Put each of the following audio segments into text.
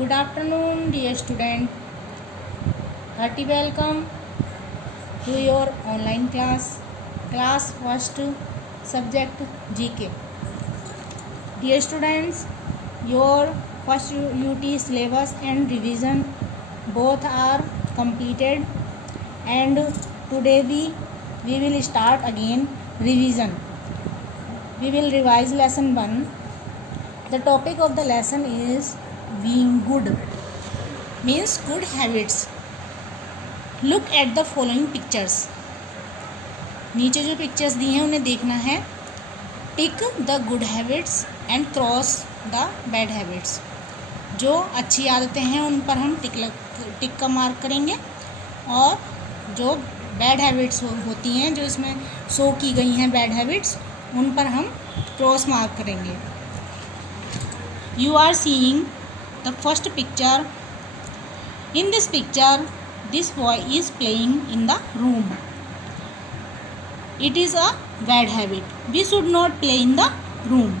Good afternoon, dear student. Hearty welcome to your online class first subject GK. Dear students, your first UT syllabus and revision both are completed, and today we will start again revision. We will revise lesson 1. The topic of the lesson is being good, means good habits. Look at the following pictures. नीचे जो pictures दी हैं उन्हें देखना है. Tick the good habits and cross the bad habits. जो अच्छी आदतें हैं उन पर हम टिक का मार्क करेंगे, और जो बैड हैबिट्स होती हैं, जो इसमें शो की गई हैं बैड हैबिट्स, उन पर हम क्रॉस मार्क करेंगे. You are seeing the first picture. In this picture, this boy is playing in the room. It is a bad habit. We should not play in the room.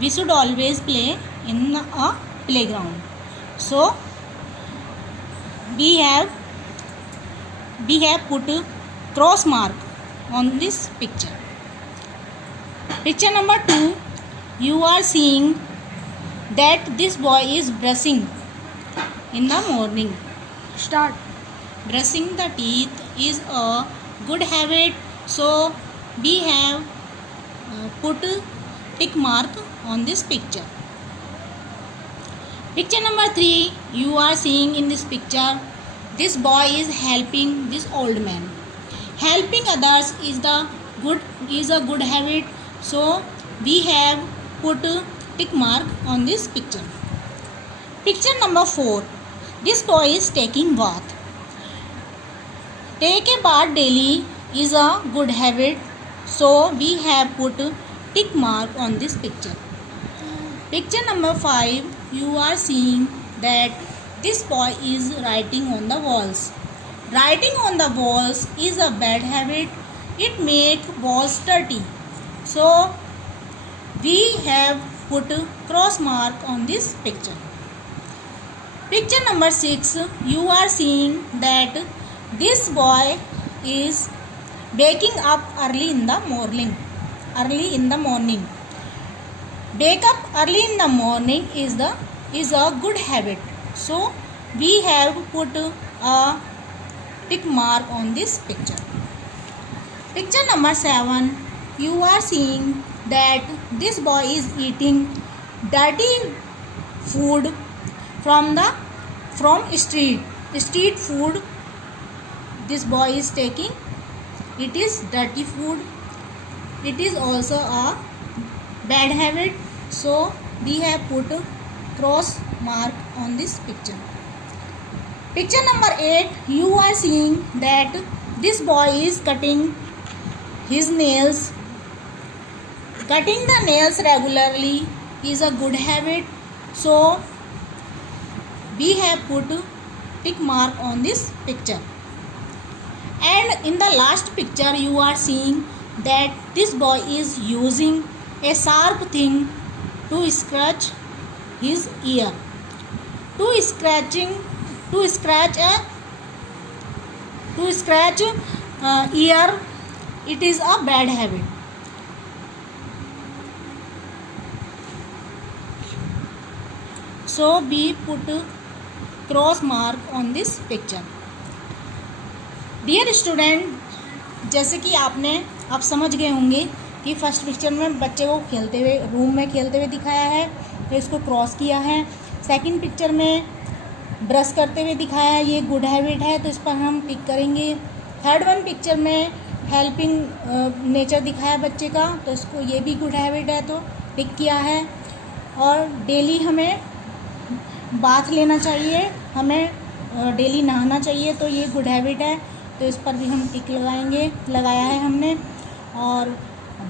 We should always play in a playground. So we have put a cross mark on this picture. Picture number 2, you are seeing that this boy is brushing in the morning. Start. Brushing the teeth is a good habit, so we have put tick mark on this picture. Picture number 3, you are seeing in this picture, this boy is helping this old man. Helping others is a good habit, so we have put tick mark on this picture. Picture number 4, this boy is taking bath. Take a bath daily is a good habit, so we have put tick mark on this picture. Picture number 5, you are seeing that this boy is writing on the walls. Writing on the walls is a bad habit. It makes walls dirty, so we have put cross mark on this picture. Picture number 6, you are seeing that this boy is waking up early in the morning. Wake up early in the morning is a good habit, so we have put a tick mark on this picture. Picture number 7, you are seeing that this boy is eating dirty food from street food. This boy is taking, it is dirty food. It is also a bad habit, so we have put cross mark on this picture. Picture number 8, you are seeing that this boy is cutting his nails. Cutting the nails regularly is a good habit, so we have put tick mark on this picture. And in the last picture, you are seeing that this boy is using a sharp thing to scratch his ear. To scratch ear, it is a bad habit. So we put cross mark on this picture. Dear student, जैसे कि आप समझ गए होंगे कि first picture में बच्चे को रूम में खेलते हुए दिखाया है, तो इसको क्रॉस किया है. सेकंड पिक्चर में ब्रश करते हुए दिखाया है, ये गुड हैबिट है, तो इस पर हम टिक करेंगे. थर्ड वन पिक्चर में हेल्पिंग नेचर दिखाया बच्चे का, तो इसको ये भी गुड हैबिट है, तो टिक किया है. और डेली हमें बाथ लेना चाहिए, हमें डेली नहाना चाहिए, तो ये गुड हैबिट है, तो इस पर भी हम टिक लगाया है हमने. और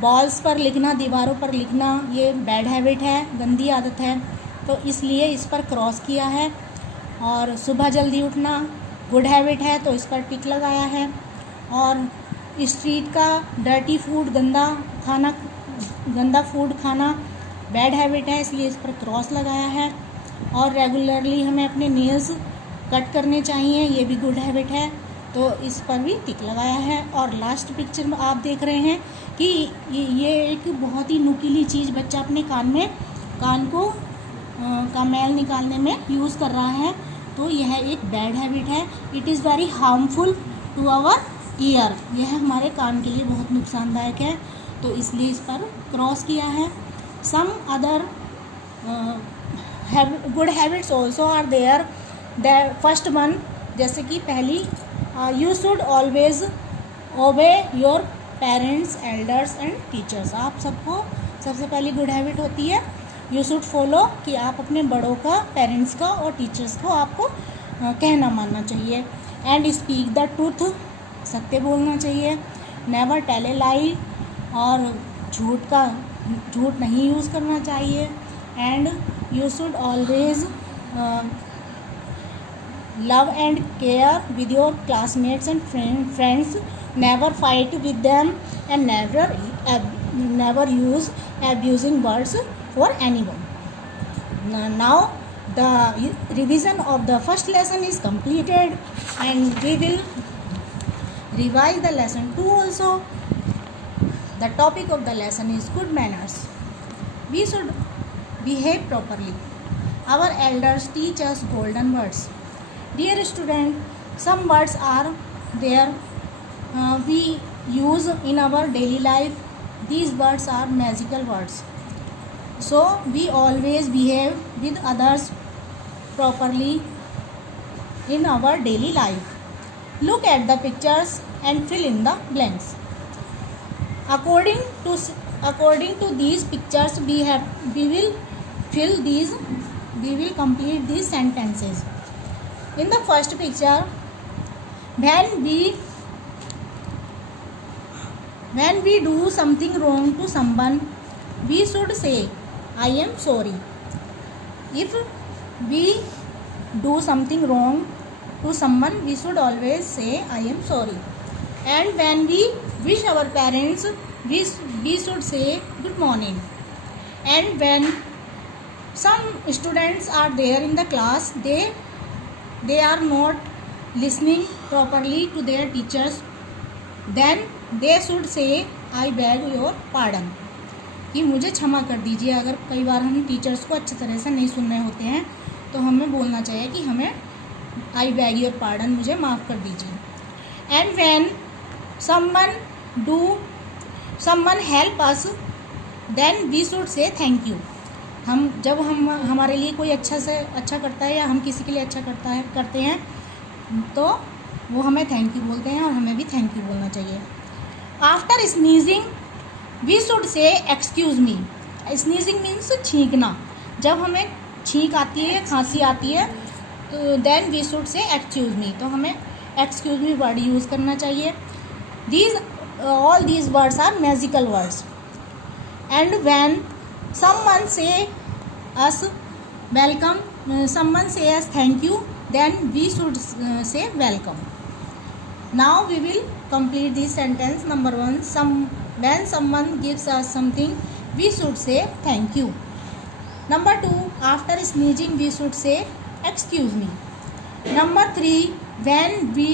बॉल्स पर लिखना, दीवारों पर लिखना, ये बैड हैबिट है, गंदी आदत है, तो इसलिए इस पर क्रॉस किया है. और सुबह जल्दी उठना गुड हैबिट है, तो इस पर टिक लगाया है. और स्ट्रीट का डर्टी फूड, गंदा फूड खाना बैड हैबिट है, इसलिए इस पर क्रॉस लगाया है. और रेगुलरली हमें अपने नेल्स कट करने चाहिए, ये भी गुड हैबिट है, तो इस पर भी टिक लगाया है। और लास्ट पिक्चर में आप देख रहे हैं कि ये एक बहुत ही नुकीली चीज़ बच्चा अपने कान को का मैल निकालने में यूज़ कर रहा है, तो यह एक बैड हैबिट है। It is very harmful to our ear, यह हमारे कान के लिए बहुत नुकसानदायक है, तो इसलिए इस पर क्रॉस किया है। Some other good habits also are there. The first one, जैसे कि पहली, you should always obey your parents, elders and teachers. आप सबको सबसे पहली गुड हैबिट होती है यू शुड फॉलो, कि आप अपने बड़ों का, पेरेंट्स का और टीचर्स को आपको कहना मानना चाहिए। एंड स्पीक द ट्रूथ, सत्य बोलना चाहिए। नेवर टेल ए लाई, और झूठ नहीं यूज़ करना चाहिए। And you should always love and care with your classmates and friends, never fight with them and never use abusing words for anyone. Now the revision of the first lesson is completed and we will revise the lesson 2 also. The topic of the lesson is good manners. We should behave properly. Our elders teach us golden words. Dear student, some words are there we use in our daily life. These words are magical words. So we always behave with others properly in our daily life. Look at the pictures and fill in the blanks. According to these pictures, we will complete these sentences. In the first picture, when we do something wrong to someone, we should say, I am sorry. If we do something wrong to someone, we should always say, I am sorry. And when we wish our parents, we should say, good morning. And when some students are there in the class, they are not listening properly to their teachers, then they should say, I beg your pardon. कि मुझे क्षमा कर दीजिए। अगर कई बार हम teachers को अच्छी तरह से नहीं सुन रहे होते हैं तो हमें बोलना चाहिए कि हमें आई बैग योर पार्डन, मुझे माफ़ कर दीजिए। And when someone help us, then we should say thank you. जब हमारे लिए कोई अच्छा करता है या हम किसी के लिए अच्छा करते हैं तो वो हमें थैंक यू बोलते हैं और हमें भी थैंक यू बोलना चाहिए। After sneezing we should say excuse me. Sneezing means छींकना। जब हमें छींक आती है, खांसी आती है, तो then we should say excuse me, तो हमें एक्सक्यूज़ मी वर्ड यूज़ करना चाहिए। All these words are magical words. And when someone say us welcome, someone say us thank you, then we should say welcome. Now we will complete this sentence. Number 1, when someone gives us something, we should say thank you. Number 2, after sneezing we should say excuse me. Number 3, when we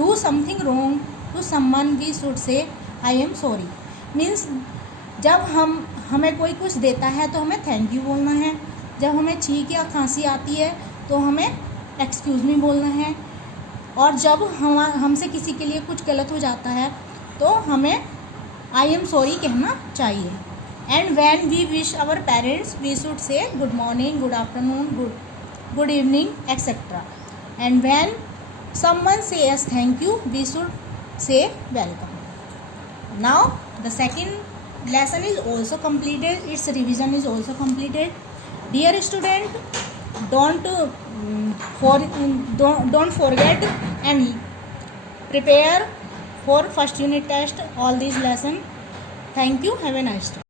do something wrong to someone, we should say I am sorry. Means जब हमें कोई कुछ देता है तो हमें thank you बोलना है। जब हमें छींक या खांसी आती है तो हमें एक्सक्यूज़ मी बोलना है। और जब हमसे किसी के लिए कुछ गलत हो जाता है तो हमें आई एम सॉरी कहना चाहिए। And when we wish our parents, we should say good morning, good afternoon, good evening etcetera. And when someone say us thank you, we should say welcome. Now the second lesson is also completed, its revision is also completed. Dear student, don't forget and prepare for first unit test all these lesson. Thank you, have a nice day.